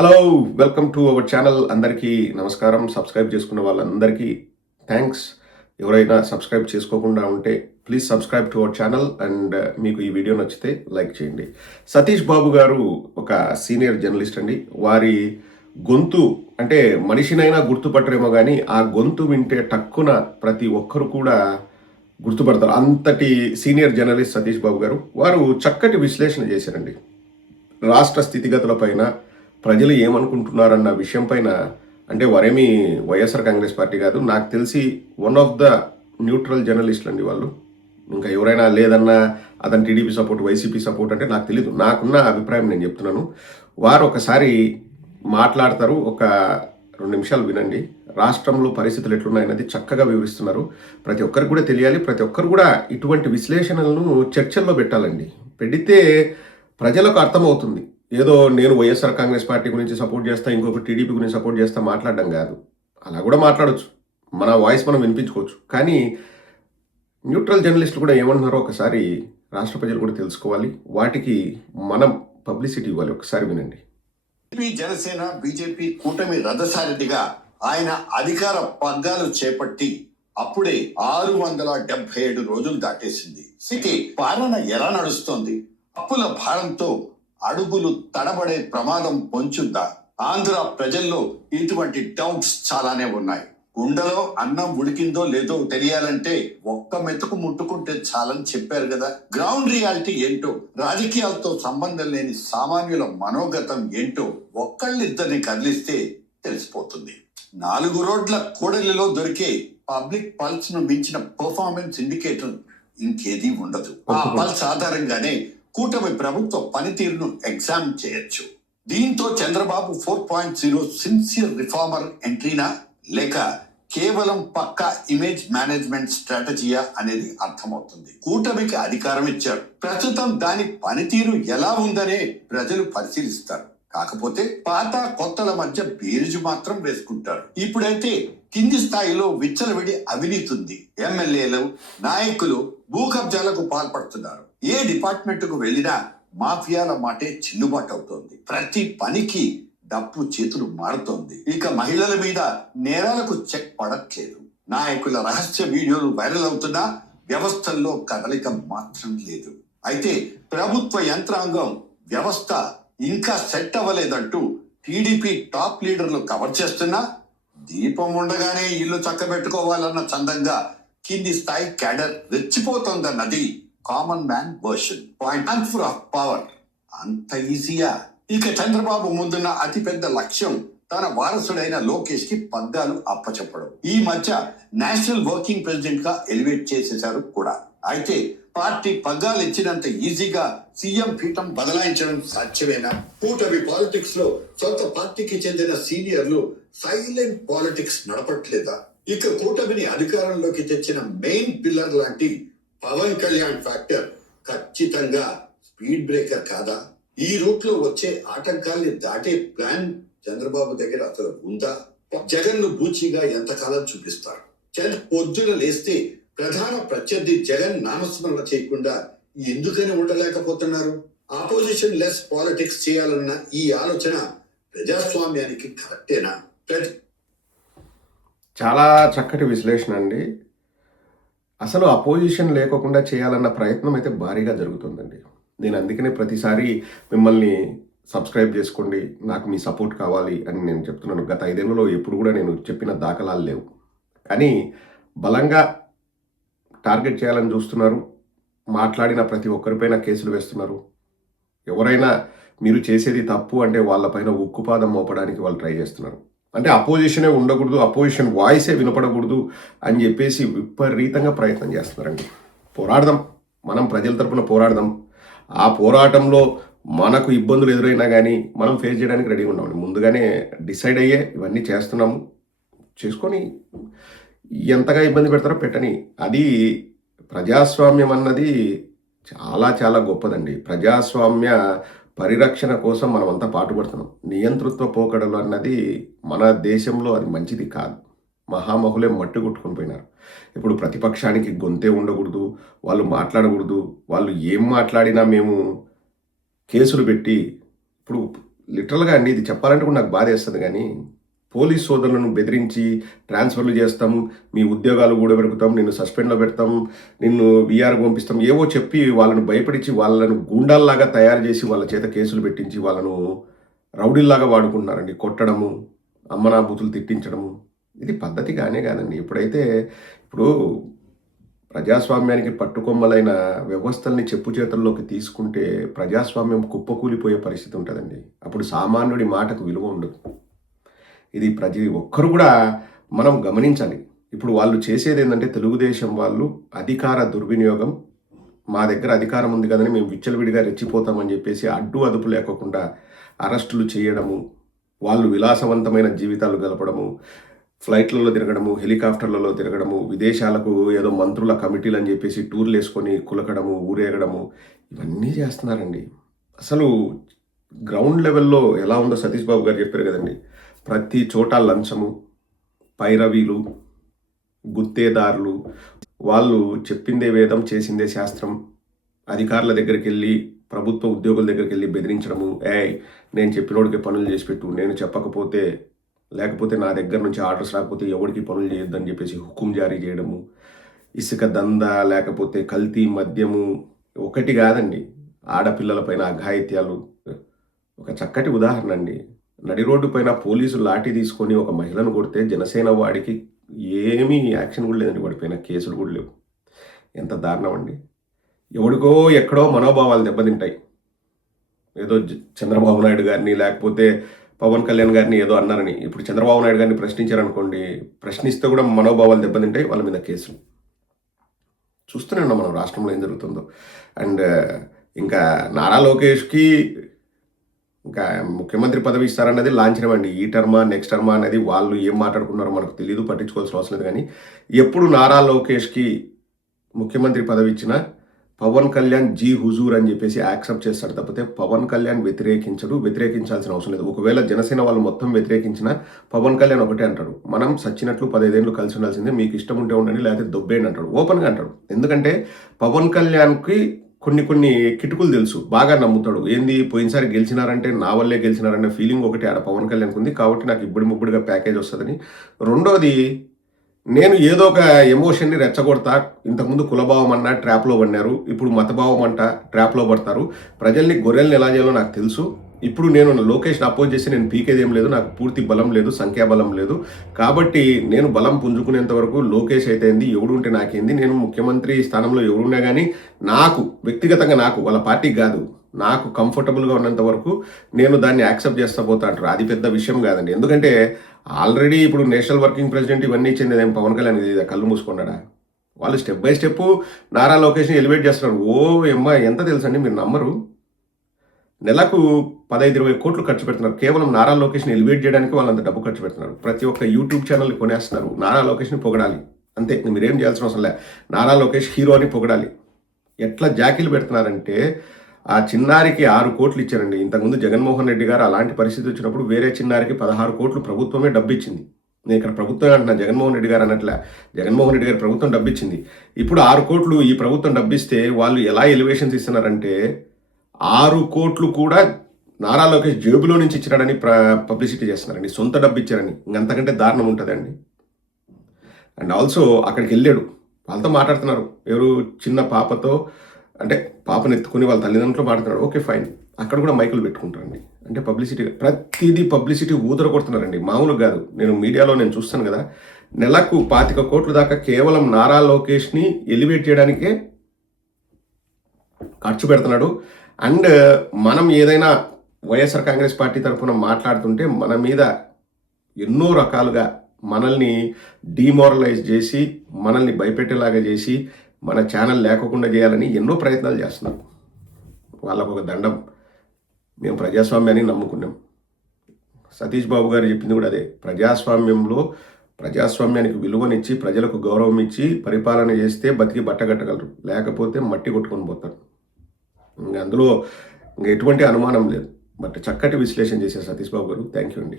Hello! Welcome to our channel. అందరికీ నమస్కారం. Subscribe చేసుకున్న వాళ్ళందరికీ థాంక్స్. ఎవరైనా సబ్స్క్రైబ్ చేసుకోకుండా ఉంటే please subscribe to our channel and మీకు ఈ వీడియో నచ్చితే లైక్ చేయండి. సతీష్ బాబు గారు ఒక సీనియర్ జర్నలిస్ట్ అండి. వారి గొంతు అంటే మనిషినైనా గుర్తుపట్టరేమో గానీ, ఆ గొంతు వింటే టక్కున ప్రతి ఒక్కరు కూడా గుర్తుపడతారు. అంతటి సీనియర్ జర్నలిస్ట్ సతీష్ బాబు గారు. వారు చక్కటి విశ్లేషణ చేశారండి. రాష్ట్ర స్థితిగతుల పైన ప్రజలు ఏమనుకుంటున్నారన్న విషయం పైన అంటే వారేమి వైఎస్ఆర్ కాంగ్రెస్ పార్టీ కాదు. నాకు తెలిసి వన్ ఆఫ్ ద న్యూట్రల్ జర్నలిస్టులు అండి వాళ్ళు. ఇంకా ఎవరైనా లేదన్నా అతను టీడీపీ సపోర్ట్, వైసీపీ సపోర్ట్ అంటే నాకు తెలీదు. నాకున్న అభిప్రాయం నేను చెప్తున్నాను. వారు ఒకసారి మాట్లాడతారు. ఒక 2 నిమిషాలు వినండి. రాష్ట్రంలో పరిస్థితులు ఎట్లున్నాయన్నది చక్కగా వివరిస్తున్నారు. ప్రతి ఒక్కరికి కూడా తెలియాలి. ప్రతి ఒక్కరు కూడా ఇటువంటి విశ్లేషణలను చర్చల్లో పెట్టాలండి. పెడితే ప్రజలకు అర్థమవుతుంది. ఏదో నేను వైఎస్ఆర్ కాంగ్రెస్ పార్టీ గురించి సపోర్ట్ చేస్తా, ఇంకొక టీడీపీ గురించి సపోర్ట్ చేస్తా మాట్లాడడం కాదు. అలా కూడా మాట్లాడొచ్చు. మన వాయిస్ మనం వినిపించుకోవచ్చు. కానీ న్యూట్రల్ జర్నలిస్టులు కూడా ఏమంటున్నారో ఒకసారి రాష్ట్ర ప్రజలు కూడా తెలుసుకోవాలి. వాటికి మనం పబ్లిసిటీ ఇవ్వాలి. ఒకసారి వినండి. జనసేన బీజేపీ కూటమి రథసారథిగా ఆయన అధికార పగ్గాలు చేపట్టి అప్పుడే 677 రోజులు దాటేసింది. సిటీ పాలన ఎలా నడుస్తోంది? అప్పుల భారంతో అడుగులు తడబడే ప్రమాదం పొంచుద్దా? ఆంధ్ర ప్రజల్లో ఇటువంటి డౌట్స్ చాలానే ఉన్నాయి. గుండెలో అన్నం ఉడికిందో లేదో తెలియాలంటే ఒక్క మెతుకు ముట్టుకుంటే చాలని చెప్పారు కదా. గ్రౌండ్ రియాలిటీ ఏంటో, రాజకీయాలతో సంబంధం లేని సామాన్యుల మనోగతం ఏంటో ఒక్కళ్ళిద్దరిని కదిలిస్తే తెలిసిపోతుంది. 4 రోడ్ల కూడలిలో దొరికే పబ్లిక్ పల్స్ ను మించిన పర్ఫార్మెన్స్ ఇండికేటర్ ఇంకేదీ ఉండదు. ఆ పల్స్ ఆధారంగానే కూటమి ప్రభుత్వ పనితీరును ఎగ్జామ్ చేయొచ్చు. దీంతో చంద్రబాబు 4.0 సిన్సియర్ రిఫార్మర్ ఎంట్రీనా లేక కేవలం పక్కా ఇమేజ్ మేనేజ్మెంట్ స్ట్రాటజీయా అనేది అర్థమవుతుంది. కూటమికి అధికారం ఇచ్చారు. ప్రస్తుతం దాని పనితీరు ఎలా ఉందనే ప్రజలు పరిశీలిస్తారు. కాకపోతే పాత కొత్తల మధ్య బేరుజు మాత్రం వేసుకుంటారు. ఇప్పుడైతే కింది స్థాయిలో విచ్చలవిడి అవినీతి ఉంది. ఎమ్మెల్యేలు, నాయకులు భూ కబ్జాలకు పాల్పడుతున్నారు. ఏ డిపార్ట్మెంట్ కు వెళ్ళినా మాఫియాల మాటే చెల్లుబాటు అవుతోంది. ప్రతి పనికి డబ్బు చేతులు మారుతోంది. ఇక మహిళల మీద నేరాలకు చెక్ పడట్లేదు. నాయకుల రహస్య వీడియోలు వైరల్ అవుతున్నా వ్యవస్థల్లో కదలిక మాత్రం లేదు. అయితే ప్రభుత్వ యంత్రాంగం వ్యవస్థ ఇంకా సెట్ అవ్వలేదంటూ టీడీపీ టాప్ లీడర్లు కవర్ చేస్తున్నా దీపం ఉండగానే ఇల్లు చక్కబెట్టుకోవాలన్న చందంగా కింది స్థాయి క్యాడర్ రెచ్చిపోతోందన్నది common man version. Point of power అంత ఈజీయా? ఇక చంద్రబాబు ముందున్న అతిపెద్ద లక్ష్యం తన వారసుడైన లోకేష్ కి పగ్గాలు అప్పచెప్పడం. ఈ మధ్య నేషనల్ వర్కింగ్ ప్రెసిడెంట్ గా ఎలివేట్ చేసేశారు కూడా. అయితే పార్టీ పగ్గాలు ఇచ్చినంత ఈజీగా సీఎం పీఠం బదలాయించడం సాధ్యమేనా? కూటమి పాలిటిక్స్ లో సొంత పార్టీకి చెందిన సీనియర్లు సైలెంట్ పాలిటిక్స్ నడపట్లేదా? ఇక కూటమిని అధికారంలోకి తెచ్చిన మెయిన్ పిల్లర్ లాంటి పవన్ కళ్యాణ్ ఫ్యాక్టర్ ఖచ్చితంగా స్పీడ్ బ్రేకర్ కాదా? ఈ రూట్ లో వచ్చే ఆటంకాల్ని దాటే ప్లాన్ చంద్రబాబు దగ్గర అసలు ఉందా? జగన్ ను బూచిగా ఎంతకాలం చూపిస్తారు? పొద్దున లేస్తే ప్రధాన ప్రత్యర్థి జగన్ నామస్మరణ చేయకుండా ఎందుకని ఉండలేకపోతున్నారు? ఆపోజిషన్ లెస్ పాలిటిక్స్ చేయాలన్న ఈ ఆలోచన ప్రజాస్వామ్యానికి కరెక్టేనా? చాలా చక్కటి విశ్లేషణ అండి. అసలు అపోజిషన్ లేకోకుండా చేయాలన్న ప్రయత్నం అయితే భారీగా జరుగుతుందండి. నేను అందుకనే ప్రతిసారి మిమ్మల్ని సబ్స్క్రైబ్ చేసుకోండి, నాకు మీ సపోర్ట్ కావాలి అని నేను చెప్తున్నాను. గత 5 ఏళ్లలో ఎప్పుడు కూడా నేను చెప్పిన దాఖలాలు లేవు. కానీ బలంగా టార్గెట్ చేయాలని చూస్తున్నారు. మాట్లాడిన ప్రతి ఒక్కరిపైన కేసులు వేస్తున్నారు. ఎవరైనా మీరు చేసేది తప్పు అంటే వాళ్ళపైన ఉక్కుపాదం మోపడానికి వాళ్ళు ట్రై చేస్తున్నారు. అంటే అపోజిషనే ఉండకూడదు, అపోజిషన్ వాయిసే వినపడకూడదు అని చెప్పేసి విపరీతంగా ప్రయత్నం చేస్తున్నారండి. పోరాడదాం, మనం ప్రజల తరపున పోరాడదాం. ఆ పోరాటంలో మనకు ఇబ్బందులు ఎదురైనా కానీ మనం ఫేస్ చేయడానికి రెడీగా ఉన్నామండి. ముందుగానే డిసైడ్ అయ్యే ఇవన్నీ చేస్తున్నాము. చేసుకొని ఎంతగా ఇబ్బంది పెడతారో పెట్టని. అది ప్రజాస్వామ్యం అన్నది చాలా చాలా గొప్పదండి. ప్రజాస్వామ్య పరిరక్షణ కోసం మనమంతా పాటుపడుతున్నాం. నియంతృత్వ పోకడలు అన్నది మన దేశంలో అది మంచిది కాదు. మహామహులే మట్టి కొట్టుకొని పోయినారు. ఇప్పుడు ప్రతిపక్షానికి గొంతే ఉండకూడదు, వాళ్ళు మాట్లాడకూడదు, వాళ్ళు ఏం మాట్లాడినా మేము కేసులు పెట్టి ఇప్పుడు లిటరల్‌గా అండి ఇది చెప్పాలంటే కూడా నాకు బాధేస్తది గానీ, పోలీస్ సోదరులను బెదిరించి ట్రాన్స్‌ఫర్‌లు చేస్తాం, మీ ఉద్యోగాలు ఊడబెరుకుతాం, నిన్ను సస్పెండ్‌లో పెడతాం, నిన్ను వీఆర్‌కి పంపిస్తాం, ఏవో చెప్పి వాళ్ళను భయపడిచి, వాళ్ళను గూండాల్లాగా తయారు చేసి, వాళ్ళ చేత కేసులు పెట్టించి, వాళ్ళను రౌడీల్లాగా వాడుకుంటున్నారండి. కొట్టడము, అమ్మనా బూతులు తిట్టించడము. ఇది పద్ధతి కానే కాదండి. ఇప్పుడు ప్రజాస్వామ్యానికి పట్టుకొమ్మలైన వ్యవస్థల్ని చెప్పు చేతుల్లోకి తీసుకుంటే ప్రజాస్వామ్యం కుప్పకూలిపోయే పరిస్థితి ఉంటదండి. అప్పుడు సామాన్యుడి మాటకు విలువ ఉండదు. ఇది ప్రతి ఒక్కరు కూడా మనం గమనించాలి. ఇప్పుడు వాళ్ళు చేసేదేందంటే తెలుగుదేశం వాళ్ళు అధికార దుర్వినియోగం, మా దగ్గర అధికారం ఉంది కదని మేము విచ్చలవిడిగా రెచ్చిపోతామని చెప్పేసి అడ్డు అదుపు లేకోకుండా అరెస్టులు చేయడము, వాళ్ళు విలాసవంతమైన జీవితాలు గడపడము, ఫ్లైట్లలో తిరగడము, హెలికాప్టర్లలో తిరగడము, విదేశాలకు ఏదో మంత్రుల కమిటీలని చెప్పేసి టూర్‌లేసుకొని కులకడము, ఊరేగడము, ఇవన్నీ చేస్తున్నారండి. అసలు గ్రౌండ్ లెవెల్‌లో ఎలా ఉందో సతీష్ బాబు గారు చెప్పారు కదండీ! ప్రతి చోట లంచము, పైరవీలు, గుత్తేదారులు, వాళ్ళు చెప్పిందే వేదం, చేసిందే శాస్త్రం. అధికారుల దగ్గరికెళ్ళి, ప్రభుత్వ ఉద్యోగుల దగ్గరికెళ్ళి బెదిరించడము, "ఏయ్! నేను చెప్పినోడికి పనులు చేసి పెట్టు. నేను చెప్పకపోతే లేకపోతే నా దగ్గర నుంచి ఆర్డర్స్ రాకపోతే ఎవడికి పనులు చేయొద్దని" చెప్పేసి హుకుం జారీ చేయడము. ఇసుక దందా, లేకపోతే కల్తీ మద్యము, ఒకటి కాదండి. ఆడపిల్లల పైన అఘాయిత్యాలు. ఒక చక్కటి ఉదాహరణ అండి. నడి రోడ్డు పైన పోలీసులు లాఠీ తీసుకొని ఒక మహిళను కొడితే జనసేన వాడికి ఏమీ యాక్షన్ కూడా లేదండి. వాడి పైన కేసులు కూడా లేవు. ఎంత దారుణం అండి. ఎవడికో ఎక్కడో మనోభావాలు దెబ్బతింటాయి. ఏదో చంద్రబాబు నాయుడు గారిని లేకపోతే పవన్ కళ్యాణ్ గారిని ఏదో అన్నారని. ఇప్పుడు చంద్రబాబు నాయుడు గారిని ప్రశ్నించారనుకోండి, ప్రశ్నిస్తే కూడా మనోభావాలు దెబ్బతింటాయి. వాళ్ళ మీద కేసులు. చూస్తూనే ఉన్నాం మనం రాష్ట్రంలో ఏం జరుగుతుందో. అండ్ ఇంకా నారా లోకేష్‌కి ఇంకా ముఖ్యమంత్రి పదవి ఇస్తారన్నది లాంఛనం అండి. ఈ టర్మా, నెక్స్ట్ టర్మా అనేది వాళ్ళు ఏం మాట్లాడుకున్నారో మనకు తెలీదు. పట్టించుకోవాల్సిన అవసరం లేదు గానీ, ఎప్పుడు నారా లోకేష్‌కి ముఖ్యమంత్రి పదవి ఇచ్చినా పవన్ కళ్యాణ్ జీ హుజూర్ అని చెప్పేసి యాక్సెప్ట్ చేస్తాడు తప్పితే పవన్ కళ్యాణ్ వ్యతిరేకించడు. వ్యతిరేకించాల్సిన అవసరం లేదు. ఒకవేళ జనసేన వాళ్ళు మొత్తం వ్యతిరేకించినా పవన్ కళ్యాణ్ ఒకటే అంటాడు, మనం సచ్చినట్లు 15 ఏళ్ళు కలిసి ఉండాల్సిందే, మీకు ఇష్టం ఉంటే ఉండండి లేకపోతే దొబ్బేయండి అంటాడు. ఓపెన్‌గా అంటాడు. ఎందుకంటే పవన్ కళ్యాణ్‌కి కొన్ని కిటుకులు తెలుసు. బాగా నమ్ముతాడు. ఏంది పోయినసారి గెలిచినారంటే నా వల్లే గెలిచినారనే ఫీలింగ్ ఒకటి ఆడ పవన్ కళ్యాణ్‌కి ఉంది. కాబట్టి నాకు ఇబ్బడి ముబ్బడిగా ప్యాకేజ్ వస్తదని. రెండోది, నేను ఏదో ఒక ఎమోషన్‌ని రెచ్చగొడతా. ఇంతకుముందు కులభావం అన్నా ట్రాప్‌లో పడినారు. ఇప్పుడు మతభావం అంట ట్రాప్‌లో పడతారు. ప్రజల్ని గొర్రెల్ని ఎలా చేయాలో నాకు తెలుసు. ఇప్పుడు నేను లోకేష్‌ని అపోజ్ చేసి నేను పీకేదేం లేదు. నాకు పూర్తి బలం లేదు. సంఖ్యాబలం లేదు. కాబట్టి నేను బలం పుంజుకునేంత వరకు లోకేష్ అయితే ఏంది, ఎవడుంటే నాకేంది, నేను ముఖ్యమంత్రి స్థానంలో ఎవరున్నా గానీ నాకు వ్యక్తిగతంగా నాకు వాళ్ళ పార్టీకి కాదు, నాకు కంఫర్టబుల్‌గా ఉన్నంత వరకు నేను దాన్ని యాక్సెప్ట్ చేస్తా పోతా అంటారు. అది పెద్ద విషయం కాదండి. ఎందుకంటే ఆల్రెడీ ఇప్పుడు నేషనల్ వర్కింగ్ ప్రెసిడెంట్ ఇవన్నీ ఇచ్చిందేం పవన్ కళ్యాణ్ ఇది కళ్ళు మూసుకున్నాడా? వాళ్ళు స్టెప్ బై స్టెప్ నారా లోకేష్‌ని ఎలివేట్ చేస్తున్నారు. ఓయమ్మ! ఎంత తెలుసండి, మీరు నమ్మరు. నెలకు 15-20 కోట్లు ఖర్చు పెడుతున్నారు. కేవలం నారా లోకేష్‌ని ఎలివేట్ చేయడానికి వాళ్ళంత డబ్బు ఖర్చు పెడుతున్నారు. ప్రతి ఒక్క యూట్యూబ్ ఛానల్‌ని కొనేస్తున్నారు. నారా లోకేష్‌ని పొగడాలి. అంతే. మీరేం చేయాల్సిన అవసరం లే. నారా లోకేష్ హీరో అని పొగడాలి. ఎట్లా జాకీలు పెడుతున్నారంటే, ఆ చిన్నారికి 6 కోట్లు ఇచ్చారండి. ఇంతకుముందు జగన్మోహన్ రెడ్డి గారు అలాంటి పరిస్థితి వచ్చినప్పుడు వేరే చిన్నారికి 16 కోట్లు ప్రభుత్వమే డబ్బిచ్చింది. నేను ఇక్కడ ప్రభుత్వం అంటున్నా, జగన్మోహన్ రెడ్డి గారు అన్నట్లే. జగన్మోహన్ రెడ్డి గారు ప్రభుత్వం డబ్బిచ్చింది. ఇప్పుడు 6 కోట్లు ఈ ప్రభుత్వం డబ్బిస్తే వాళ్ళు ఎలా ఎలివేషన్స్ ఇస్తున్నారంటే, 6 కోట్లు కూడా నారా లోకేష్ జేబులో నుంచి ఇచ్చినాడని పబ్లిసిటీ చేస్తున్నారండి. సొంత డబ్బు ఇచ్చారని. ఇంకంతకంటే దారుణం ఉంటుందండి. అండ్ ఆల్సో అక్కడికి వెళ్ళాడు. వాళ్ళతో మాట్లాడుతున్నారు. ఎవరు? చిన్న పాపతో, అంటే పాపను ఎత్తుకుని వాళ్ళ తల్లిదండ్రులతో మాట్లాడుతున్నాడు. Okay, fine. అక్కడ కూడా మైకులు పెట్టుకుంటారండి. అంటే పబ్లిసిటీ, ప్రతిదీ పబ్లిసిటీ ఊదర కొడుతున్నారండి. మామూలుగా కాదు. నేను మీడియాలో నేను చూస్తాను కదా, నెలకు 25 కోట్ల దాకా కేవలం నారా లోకేష్ని ఎలివేట్ చేయడానికే ఖర్చు పెడుతున్నాడు. అండ్ మనం ఏదైనా వైఎస్ఆర్ కాంగ్రెస్ పార్టీ తరఫున మాట్లాడుతుంటే మన మీద ఎన్నో రకాలుగా మనల్ని డిమోరలైజ్ చేసి, మనల్ని భయపెట్టేలాగా చేసి, మన ఛానల్ లేకుండా చేయాలని ఎన్నో ప్రయత్నాలు చేస్తున్నారు. వాళ్ళకు ఒక దండం. మేము ప్రజాస్వామ్యాన్ని నమ్ముకున్నాం. సతీష్ బాబు గారు చెప్పింది కూడా అదే. ప్రజాస్వామ్యంలో ప్రజాస్వామ్యానికి విలువనిచ్చి, ప్రజలకు గౌరవం ఇచ్చి పరిపాలన చేస్తే బతికి బట్టగట్టగలరు. లేకపోతే మట్టి కొట్టుకొని పోతారు. అందులో ఎటువంటి అనుమానం లేదు. బట్ చక్కటి విశ్లేషణ చేశారు సతీష్ బాబు గారు. థ్యాంక్ యూ అండి.